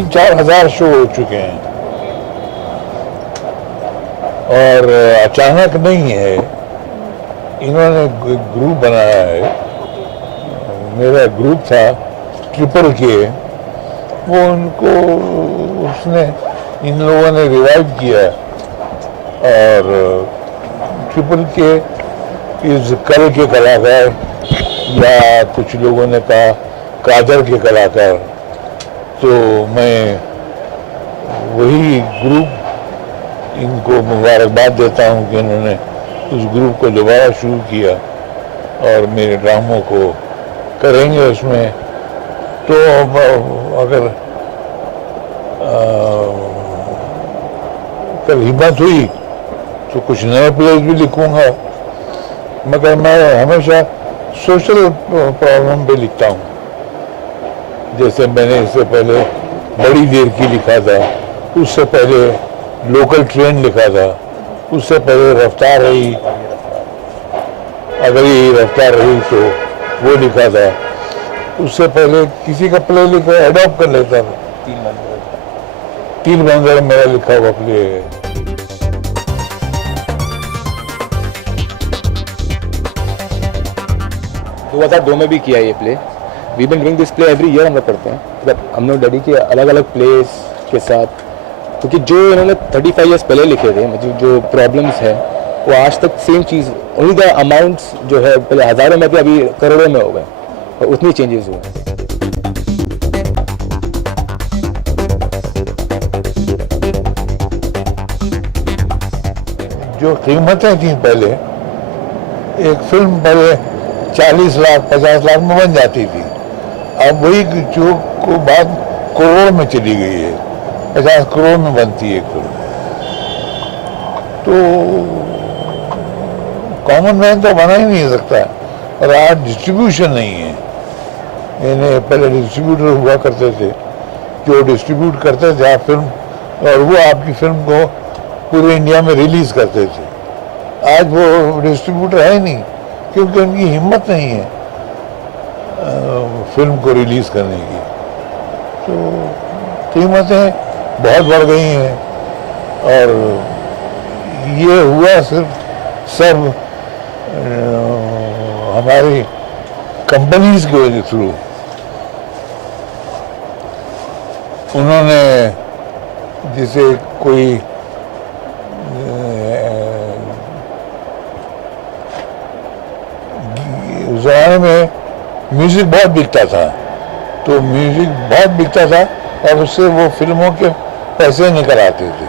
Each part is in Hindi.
3-4 हज़ार शो हो चुके हैं और अचानक नहीं है, इन्होंने ग्रुप बनाया है। मेरा ग्रुप था ट्रिपल के, वो उनको उसने इन लोगों ने रिवाइव किया और ट्रिपल के इस कल के कलाकार या कुछ लोगों ने कहा कादर के कलाकार, तो मैं वही ग्रुप इनको मुबारकबाद देता हूँ कि इन्होंने उस ग्रुप को दोबारा शुरू किया और मेरे ड्रामों को करेंगे उसमें। तो अगर कल हिम्मत हुई तो कुछ नए प्लेस भी लिखूंगा, मगर मैं हमेशा सोशल प्रॉब्लम पे लिखता हूँ। जैसे मैंने इससे पहले बड़ी देर की लिखा था, उससे पहले लोकल ट्रेन लिखा था, उससे पहले रफ्तार रही, अगर ये रफ्तार रही तो वो लिखा था, उससे पहले किसी का प्ले लिखा एडॉप्ट कर लेता था। तीन बंदर मेरा लिखा हुआ प्ले है। 2002 में भी किया ये play. We been doing this play every year हम लोग करते हैं, मतलब हम लोग डैडी के अलग अलग प्लेस के साथ, क्योंकि जो इन्होंने 35 ईयर्स पहले लिखे थे, मतलब जो प्रॉब्लम्स है वो आज तक same cheese, only the amounts जो है पहले हज़ारों में थे, अभी करोड़ों में हो गए और उतनी चेंजेस हुए। जो कीमतें थी पहले, एक फिल्म पहले 40 लाख 50 लाख में बन जाती थी, अब वही जो को बात करोड़ में चली गई है, 50 करोड़ में बनती है एक फिल्म। तो कॉमन मैन तो बना ही नहीं सकता, और आज डिस्ट्रीब्यूशन नहीं है। यानी पहले डिस्ट्रीब्यूटर हुआ करते थे जो डिस्ट्रीब्यूट करते थे आप फिल्म, और वो आपकी फिल्म को पूरे इंडिया में रिलीज करते थे। आज वो डिस्ट्रीब्यूटर है नहीं, क्योंकि उनकी हिम्मत नहीं है फिल्म को रिलीज करने की। तो कीमतें बहुत बढ़ गई हैं, और ये हुआ सिर्फ सब हमारी कंपनीज के थ्रू। उन्होंने जिसे कोई उस ज़माने में म्यूज़िक बहुत बिकता था, तो म्यूज़िक बहुत बिकता था और उससे वो फिल्मों के पैसे निकल आते थे।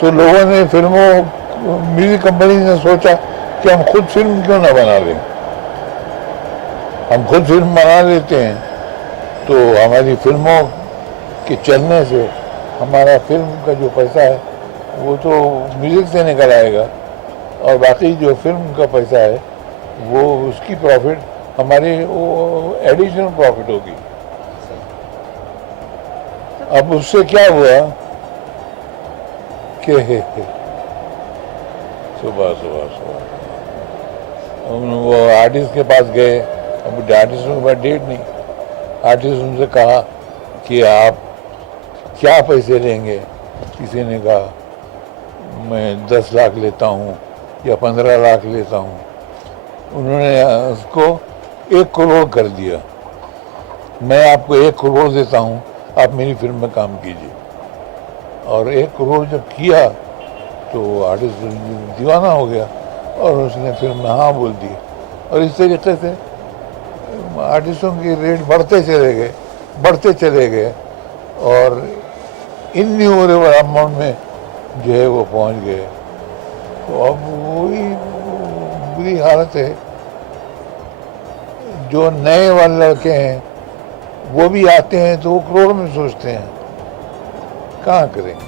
तो लोगों ने म्यूज़िक कंपनी ने सोचा कि हम खुद फिल्म क्यों ना बना लें, हम खुद फिल्म बना लेते हैं, तो हमारी फिल्मों के चलने से हमारा फिल्म का जो पैसा है वो तो म्यूज़िक से निकल आएगा, और बाकी जो फिल्म का पैसा है वो उसकी प्रॉफिट हमारी वो एडिशनल प्रॉफिट होगी। अब उससे क्या हुआ कि सुबह वो आर्टिस्ट के पास गए, अब आर्टिस्ट के पास डेट नहीं, आर्टिस्ट उनसे कहा कि आप क्या पैसे लेंगे। किसी ने कहा मैं 10 लाख लेता हूँ या 15 लाख लेता हूँ। उन्होंने उसको 1 करोड़ कर दिया। मैं आपको 1 करोड़ देता हूँ, आप मेरी फिल्म में काम कीजिए। और 1 करोड़ जब किया तो आर्टिस्ट दीवाना हो गया और उसने फिल्म में हाँ बोल दी, और इस तरीके से आर्टिस्टों की रेट बढ़ते चले गए और इनन्यूमरेबल अमाउंट में जो है वो पहुंच गए। तो अब वही बुरी हालत है। जो नए वाले लड़के हैं वो भी आते हैं तो वो करोड़ में सोचते हैं, कहाँ करेंगे।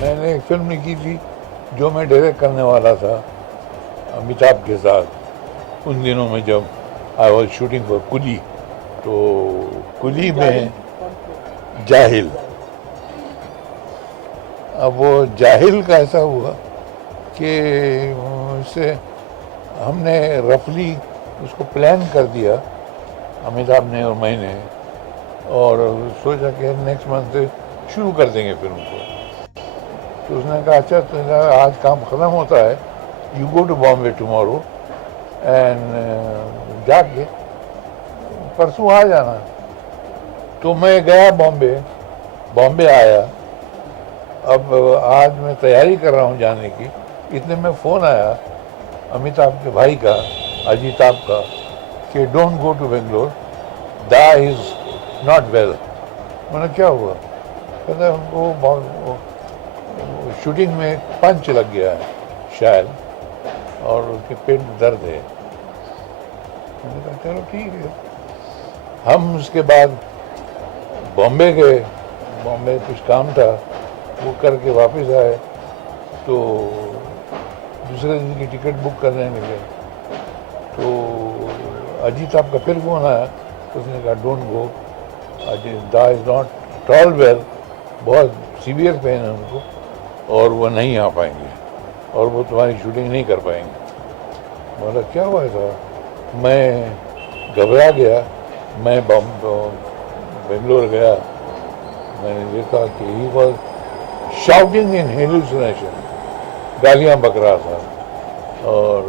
मैंने एक फिल्म की थी जो मैं डायरेक्ट करने वाला था अमिताभ के साथ, उन दिनों में जब आई वॉज शूटिंग फॉर कुली। तो कुली में जाहिल, अब वो जाहिल का ऐसा हुआ कि उससे हमने रफली उसको प्लान कर दिया, अमिताभ ने और मैंने, और सोचा कि नेक्स्ट मंथ से शुरू कर देंगे फिल्म को। तो उसने कहा अच्छा तो आज काम ख़त्म होता है, you go to Bombay tomorrow and जाके परसों आ जाना। तो मैं गया बॉम्बे आया। अब आज मैं तैयारी कर रहा हूँ जाने की, इतने में फ़ोन आया अमिताभ के भाई का, अजिताभ का, कि डोंट गो टू बेंगलोर, दा इज़ नॉट वेल। मैंने क्या हुआ? कहते हमको शूटिंग में पंच लग गया है शायद, और उसके पेट में दर्द है। मैंने कहा चलो ठीक है। हम उसके बाद बॉम्बे गए, बॉम्बे कुछ काम था वो करके वापस आए, तो दूसरे दिन की टिकट बुक करने लगे। तो अजीत आपका फिर फोन आया, तो उसने कहा डोंट गो, अजीत दा इज़ नॉट ऑल वेल, बहुत सीवियर पेन है उनको और वो नहीं आ पाएंगे और वो तुम्हारी शूटिंग नहीं कर पाएंगे। बोला क्या हुआ था? मैं घबरा गया, मैं बेंगलोर गया, मैंने देखा कि he was shouting in hallucination, गालियाँ बक रहा था और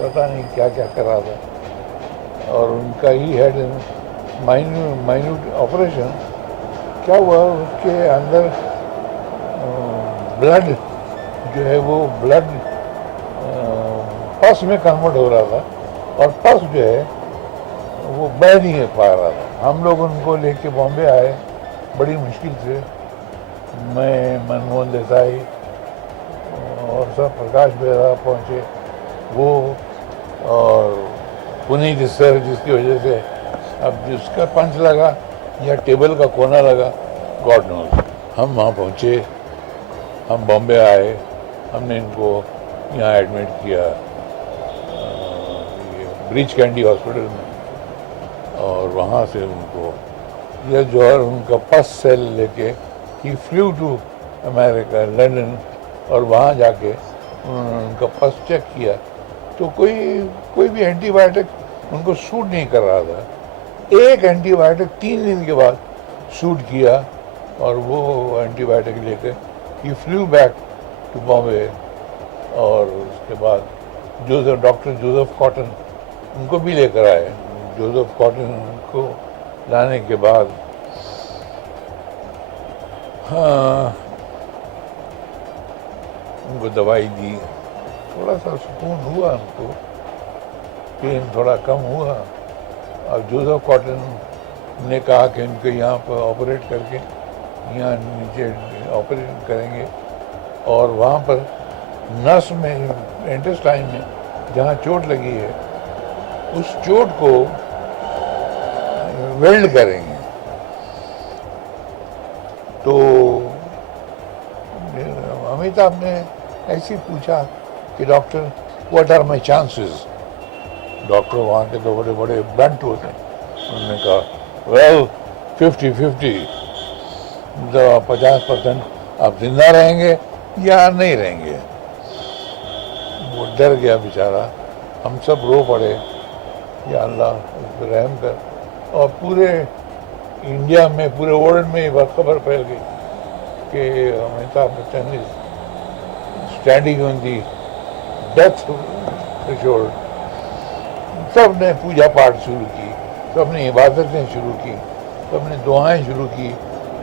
पता नहीं क्या क्या कर रहा था। और उनका ही हैड माइन्यूट ऑपरेशन। क्या हुआ? उसके अंदर ब्लड जो है वो ब्लड पस में कन्वर्ट हो रहा था और पस जो है वो बह नहीं पा रहा था। हम लोग उनको लेके बॉम्बे आए बड़ी मुश्किल से, मैं, मनमोहन देसाई और सब, प्रकाश बेहरा पहुँचे, वो और पुनीत सर, जिसकी वजह से अब जिसका पंच लगा या टेबल का कोना लगा, गॉड नोज। हम वहाँ पहुँचे, हम बॉम्बे आए, हमने इनको यहाँ एडमिट किया ब्रिज कैंडी हॉस्पिटल में, और वहाँ से उनको यह जो है उनका पस सेल लेके ही फ्लू टू अमेरिका, लंदन, और वहाँ जाके उन्होंने उनका पस चेक किया तो कोई भी एंटीबायोटिक उनको सूट नहीं कर रहा था। एक एंटीबायोटिक 3 दिन के बाद सूट किया और वो एंटीबायोटिक लेके ही फ्लू बैक टू बॉम्बे। और उसके बाद डॉक्टर जोसेफ कॉटन उनको भी लेकर आए। जोसेफ कॉटन को लाने के बाद हाँ उनको दवाई दी, थोड़ा सा सुकून हुआ, उनको पेन थोड़ा कम हुआ। अब जोसेफ कॉटन ने कहा कि उनको यहाँ पर ऑपरेट करके यहाँ नीचे ऑपरेट करेंगे और वहाँ पर नस में, इंटेस्टाइन में जहाँ चोट लगी है उस चोट को वेल्ड करेंगे। तो अमिताभ ने ऐसे ही पूछा कि doctor what are my chances. Doctor वहाँ के तो बड़े बड़े ब्लंट होते हैं। उन्होंने कहा वेल 50-50, 50% आप जिंदा रहेंगे या नहीं रहेंगे। वो डर गया बेचारा, हम सब रो पड़े, या अल्लाह उस पर रहम कर। और पूरे इंडिया में, पूरे वर्ल्ड में ये बात खबर फैल गई कि Amitabh Bachchan is standing on the death threshold. सब ने पूजा पाठ शुरू की, सब ने इबादतें शुरू की, सब ने दुआएं शुरू की,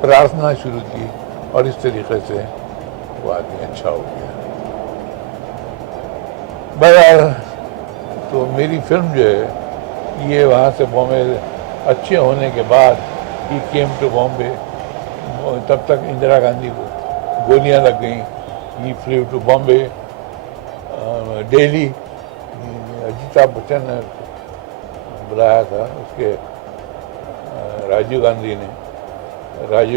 प्रार्थना शुरू की, और इस तरीके से वो आदमी अच्छा हो गया। बहरहाल तो मेरी फिल्म जो है ये वहाँ से बॉम्बे अच्छे होने के बाद ही केम टू बॉम्बे। तब तक इंदिरा गांधी को गोलियां लग गई। ही फ्लू टू बॉम्बे, दिल्ली। अमिताभ बच्चन ने बुलाया था उसके, राजीव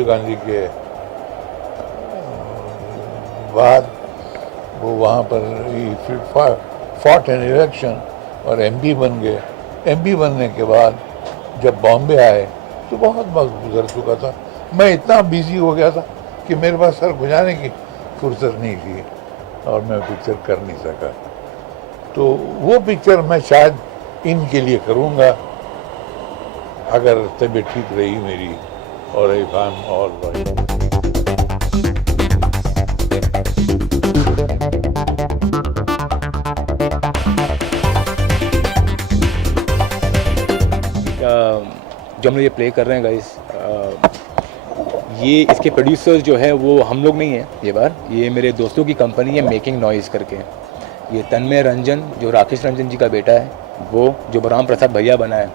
गांधी के बाद वो वहाँ पर फॉट एन इलेक्शन और एमपी बन गए। एमपी बनने के बाद जब बॉम्बे आए तो बहुत वक्त गुजर चुका था। मैं इतना बिजी हो गया था कि मेरे पास सर घुमाने की फुर्सत नहीं थी। और मैं पिक्चर कर नहीं सका। तो वो पिक्चर मैं शायद इनके लिए करूँगा अगर तबीयत ठीक रही मेरी, और if I am all right. जो हम लोग ये प्ले कर रहे हैं गाइस, ये इसके प्रोड्यूसर्स जो है वो हम लोग नहीं हैं ये बार, ये मेरे दोस्तों की कंपनी है मेकिंग नॉइज़ करके। ये तन्मय रंजन जो राकेश रंजन जी का बेटा है वो, जो बलराम प्रसाद भैया बना है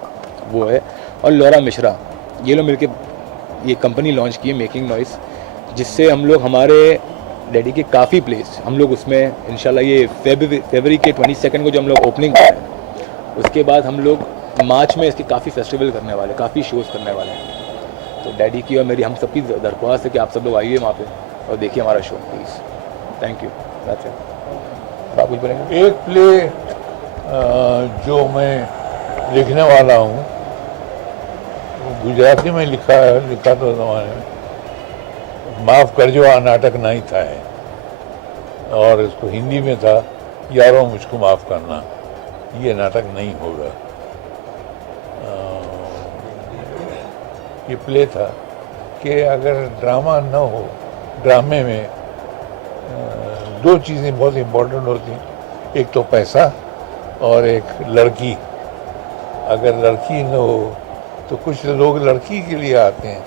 वो है, और लौरा मिश्रा, ये लोग मिलके ये कंपनी लॉन्च की है मेकिंग नॉइज़, जिससे हम लोग हमारे डैडी के काफ़ी प्लेस हम लोग उसमें इंशाल्लाह ये फरवरी के 22 को जो हम लोग ओपनिंग कर रहे हैं, उसके बाद हम लोग मार्च में इसके काफ़ी फेस्टिवल करने वाले, काफ़ी शोज़ करने वाले हैं। तो डैडी की और मेरी हम सबकी दरख्वास्त है कि आप सब लोग आइए वहाँ पे और देखिए हमारा शो प्लीज़। Thank you. आप कुछ बोलेंगे? एक प्ले जो मैं लिखने वाला हूँ, गुजराती में लिखा तो ज़माने में, माफ़ कर जो नाटक नहीं था है, और इसको हिंदी में था यारों मुझको माफ़ करना। ये नाटक नहीं होगा। ये प्ले था कि अगर ड्रामा न हो, ड्रामे में दो चीज़ें बहुत इम्पोर्टेंट होती हैं, एक तो पैसा और एक लड़की। अगर लड़की न हो तो कुछ लोग लड़की के लिए आते हैं,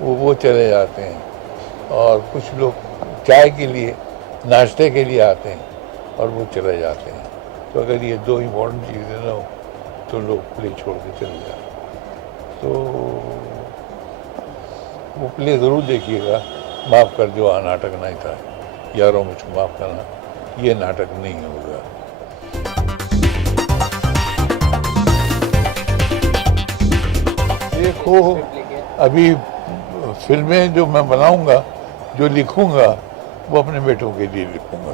वो चले जाते हैं, और कुछ लोग चाय के लिए, नाश्ते के लिए आते हैं और वो चले जाते हैं। तो अगर ये दो इम्पोर्टेंट चीज़ें न हो तो लोग प्ले छोड़ के चले जाते हैं। तो वो प्ले ज़रूर देखिएगा, माफ़ कर जो नाटक नहीं था, यारों मुझको माफ़ करना, ये नाटक नहीं होगा। देखो, अभी फिल्में जो मैं बनाऊंगा, जो लिखूंगा, वो अपने बेटों के लिए लिखूंगा।